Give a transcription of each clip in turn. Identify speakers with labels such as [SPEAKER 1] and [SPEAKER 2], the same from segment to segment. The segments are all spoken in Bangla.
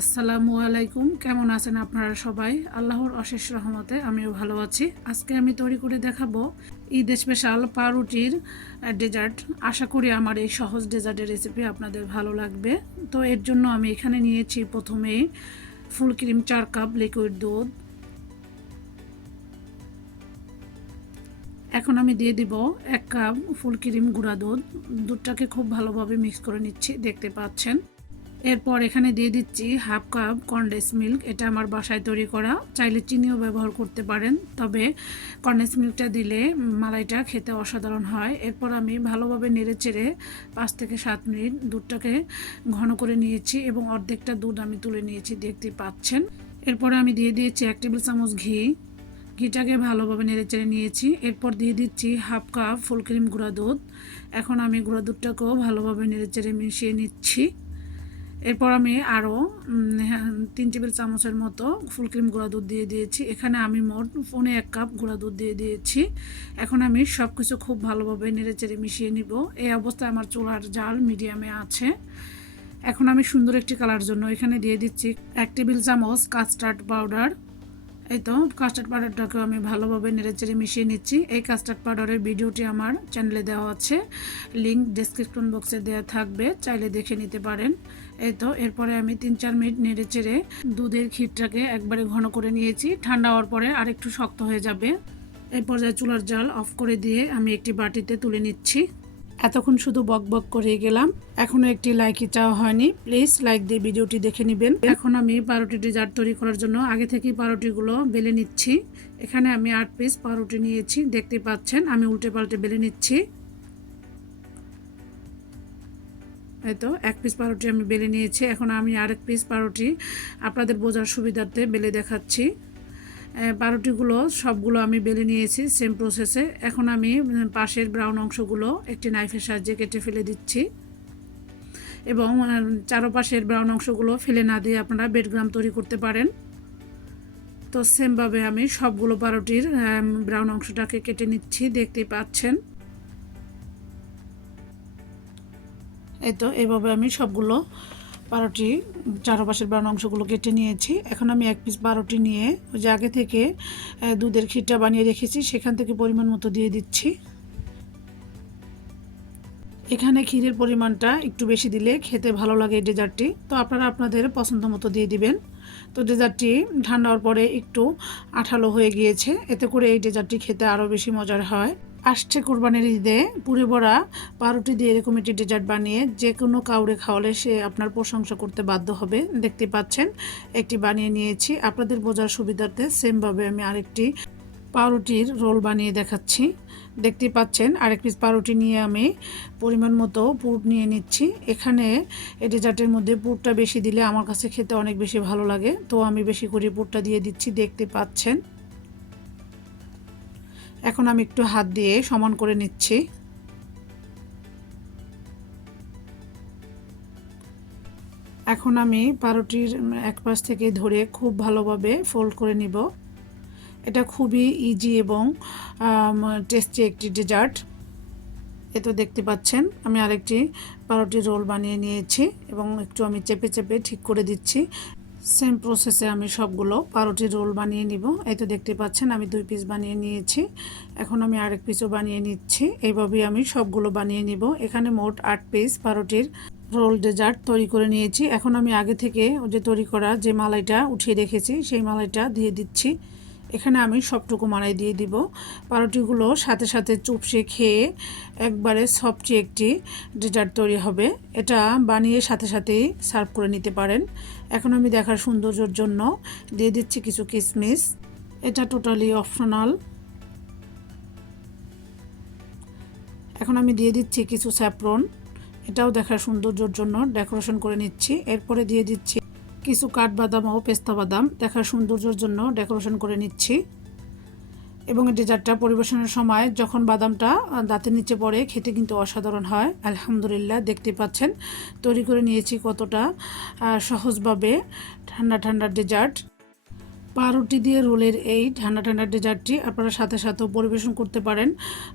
[SPEAKER 1] আসসালামু আলাইকুম। কেমন আছেন আপনারা সবাই? আল্লাহর অশেষ রহমতে আমিও ভালো আছি। আজকে আমি তৈরি করে দেখাবো ঈদ স্পেশাল পাউরুটির ডেজার্ট আশা করি আমার এই সহজ ডেজার্টের রেসিপি আপনাদের ভালো লাগবে। তো এর জন্য আমি এখানে নিয়েছি প্রথমেই ফুল ক্রিম চার কাপ লিকুইড দুধ। এখন আমি দিয়ে দিব এক কাপ ফুল ক্রিম গুঁড়া দুধ। দুধটাকে খুব ভালোভাবে মিক্স করে নিচ্ছি, দেখতে পাচ্ছেন। এরপর এখানে দিয়ে দিচ্ছি হাফ কাপ কন্ডেন্স মিল্ক, এটা আমার বাসায় তৈরি করা। চাইলে চিনিও ব্যবহার করতে পারেন, তবে কন্ডেন্স মিল্কটা দিলে মালাইটা খেতে অসাধারণ হয়। এরপর আমি ভালোভাবে নেড়ে চেড়ে পাঁচ থেকে সাত মিনিট দুধটাকে ঘন করে নিয়েছি এবং অর্ধেকটা দুধ আমি তুলে নিয়েছি দেখতে পাচ্ছেন। এরপরে আমি দিয়ে দিয়েছি এক টেবিল চামচ ঘি। ঘিটাকে ভালোভাবে নেড়ে চেড়ে নিয়েছি। এরপর দিয়ে দিচ্ছি হাফ কাপ ফুল ক্রিম গুঁড়া দুধ। এখন আমি গুঁড়া দুধটাকেও ভালোভাবে নেড়ে চেড়ে মিশিয়ে নিচ্ছি। এরপর আমি আরও তিন টেবিল চামচের মতো ফুল ক্রিম গুঁড়া দুধ দিয়ে দিয়েছি। এখানে আমি মোট ফোনে এক কাপ গুঁড়া দুধ দিয়ে দিয়েছি। এখন আমি সব কিছু খুব ভালোভাবে নেড়ে চেড়ে মিশিয়ে নিব। এই অবস্থায় আমার চুলার জাল মিডিয়ামে আছে। এখন আমি সুন্দর একটি কালার জন্য এখানে দিয়ে দিচ্ছি এক টেবিল চামচ কাস্টার্ড পাউডার। এই তো কাস্টার্ড পাউডারটাকেও আমি ভালোভাবে নেড়েচেড়ে মিশিয়ে নিচ্ছি। এই কাস্টার্ড পাউডারের ভিডিওটি আমার চ্যানেলে দেওয়া আছে। লিঙ্ক ডিসক্রিপশন বক্সে দেওয়া থাকবে, চাইলে দেখে নিতে পারেন। এই তো, এরপরে আমি তিন চার মিনিট নেড়েচেড়ে দুধের ক্ষীরটাকে একবারে ঘন করে নিয়েছি। ঠান্ডা হওয়ার পরে আরেকটু শক্ত হয়ে যাবে। এই পর্যায়ে চুলার জাল অফ করে দিয়ে আমি একটি বাটিতে তুলে নিচ্ছি। এতক্ষণ শুধু বক বক করে গেলাম। এখনও একটি লাইকই চাওয়া হয়নি। প্লিজ লাইক দিয়ে ভিডিওটি দেখে নেবেন। এখন আমি পাউরুটি ডিজার্ট তৈরি করার জন্য আগে থেকেই পাউরুটিগুলো বেলে নিচ্ছি। এখানে আমি আট পিস পাউরুটি নিয়েছি। দেখতে পাচ্ছেন, আমি উল্টে পাল্টে বেলে নিচ্ছি। তো, এক পিস পাউরুটি আমি বেলে নিয়েছি। এখন আমি আরেক পিস পাউরুটি আপনাদের বোঝার সুবিধার্থে বেলে দেখাচ্ছি। পাউরুটিগুলো সবগুলো আমি বেলে নিয়েছি সেম প্রসেসে এখন আমি পাশের ব্রাউন অংশগুলো একটি নাইফের সাহায্যে কেটে ফেলে দিচ্ছি। এবং চারোপাশের ব্রাউন অংশগুলো ফেলে না দিয়ে আপনারা বেডগ্রাম তৈরি করতে পারেন। তো সেমভাবে আমি সবগুলো পাউরুটির ব্রাউন অংশটাকে কেটে নিচ্ছি দেখতে পাচ্ছেন। এই তো এইভাবে আমি সবগুলো বারোটি চারপাশের ব্রাউন অংশগুলো কেটে নিয়েছি। এখন আমি এক পিস বারোটি নিয়ে ওই যে আগে থেকে দুধের ক্ষীরটা বানিয়ে রেখেছি, সেখান থেকে পরিমাণ মতো দিয়ে দিচ্ছি। এখানে ক্ষীরের পরিমাণটা একটু বেশি দিলে খেতে ভালো লাগে এই ডেজার্টটি। তো আপনারা আপনাদের পছন্দ মতো দিয়ে দিবেন। তো ডেজার্টটি ঠান্ডা হওয়ার পরে একটু আঠালো হয়ে গিয়েছে, এতে করে এই ডেজার্টটি খেতে আরও বেশি মজার হয়। আসছে কোরবানির ঈদে পুরে ভরা পাউরুটি দিয়ে এরকম একটি ডেজার্ট বানিয়ে যে কোনো কাউরে খাওয়ালে সে আপনার প্রশংসা করতে বাধ্য হবে। দেখতে পাচ্ছেন, একটি বানিয়ে নিয়েছি। আপনাদের বোঝার সুবিধার্থে সেমভাবে আমি আরেকটি পাউরুটির রোল বানিয়ে দেখাচ্ছি। দেখতে পাচ্ছেন, আরেক পিস পাউরুটি নিয়ে আমি পরিমাণ মতো পুর নিয়ে নিচ্ছি। এখানে এই ডেজার্টের মধ্যে পুরটা বেশি দিলে আমার কাছে খেতে অনেক বেশি ভালো লাগে। তো আমি বেশি করে পুরটা দিয়ে দিচ্ছি। দেখতে পাচ্ছেন। এখন আমি একটু হাত দিয়ে সমান করে নিচ্ছি। এখন আমি পারোটির এক পাশ থেকে ধরে খুব ভালোভাবে ফোল্ড করে নিব। এটা খুবই ইজি এবং টেস্টি একটি ডেজার্ট এ তো দেখতে পাচ্ছেন, আমি আরেকটি পারোটির রোল বানিয়ে নিয়েছি এবং একটু আমি চেপে চেপে ঠিক করে দিচ্ছি। সেম প্রসেসে আমি সবগুলো পাউরুটির রোল বানিয়ে নিব। এই দেখতে পাচ্ছেন, আমি দুই পিস বানিয়ে নিয়েছি। এখন আমি আরেক পিসও বানিয়ে নিচ্ছি। এইভাবেই আমি সবগুলো বানিয়ে নিব। এখানে মোট আট পিস পাউরুটির রোল ডেজার্ট তৈরি করে নিয়েছি। এখন আমি আগে থেকে যে তৈরি করা যে মালাইটা উঠিয়ে রেখেছি, সেই মালাইটা দিয়ে দিচ্ছি। এখানে আমি সবটুকু মালাই দিয়ে দিব। পাউরুটিগুলো সাথে সাথে চুপসে খেয়ে একবারে সফটি একটি ডেজার্ট তৈরি হবে। এটা বানিয়ে সাথে সাথেই সার্ভ করে নিতে পারেন। এখন আমি দেখার সৌন্দর্যের জন্য দিয়ে দিচ্ছি কিছু কিসমিস। এটা টোটালি অপশনাল এখন আমি দিয়ে দিচ্ছি কিছু স্যাপ্রন এটাও দেখার সৌন্দর্যের জন্য ডেকোরেশন করে নিচ্ছি। এরপরে দিয়ে দিচ্ছি কিছু কাঠবাদাম ও পেস্তা বাদাম দেখার সৌন্দর্যের জন্য ডেকোরেশন করে নিচ্ছি। এবং ডেজার্টটা পরিবেশনের সময় যখন বাদামটা দাঁতের নিচে পড়ে, খেতে কিন্তু অসাধারণ হয়। আলহামদুলিল্লাহ, দেখতে পাচ্ছেন। তৈরি করে নিয়েছি কতটা সহজভাবে ঠান্ডা ঠান্ডা ডেজার্ট। পাউরুটি দিয়ে রোলের এই ঠান্ডা ঠান্ডা ডেজার্টটি আপনারা সাথে সাথেও পরিবেশন করতে পারেন।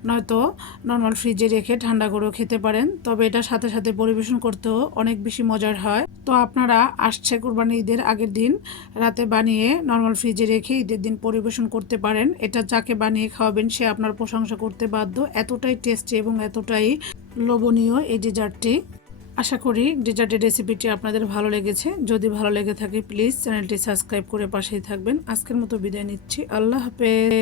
[SPEAKER 1] নয়তো নর্মাল ফ্রিজে রেখে ঠান্ডা করেও খেতে পারেন, তবে এটা সাথে সাথে পরিবেশন করতেও অনেক বেশি মজার হয়। তো আপনারা আসছে কোরবানি ঈদের আগের দিন রাতে বানিয়ে নর্মাল ফ্রিজে রেখে ঈদের দিন পরিবেশন করতে পারেন। এটা যাকে বানিয়ে খাওয়াবেন সে আপনার প্রশংসা করতে বাধ্য। এতটাই টেস্টি এবং এতটাই লোভনীয় এই ডেজার্টটি। আশা করি ডেজার্টের রেসিপিটি আপনাদের ভালো লেগেছে, যদি ভালো লেগে থাকে প্লিজ চ্যানেলটি সাবস্ক্রাইব করে পাশেই থাকবেন। আজকের মতো বিদায় নিচ্ছি। আল্লাহ হাফেজ।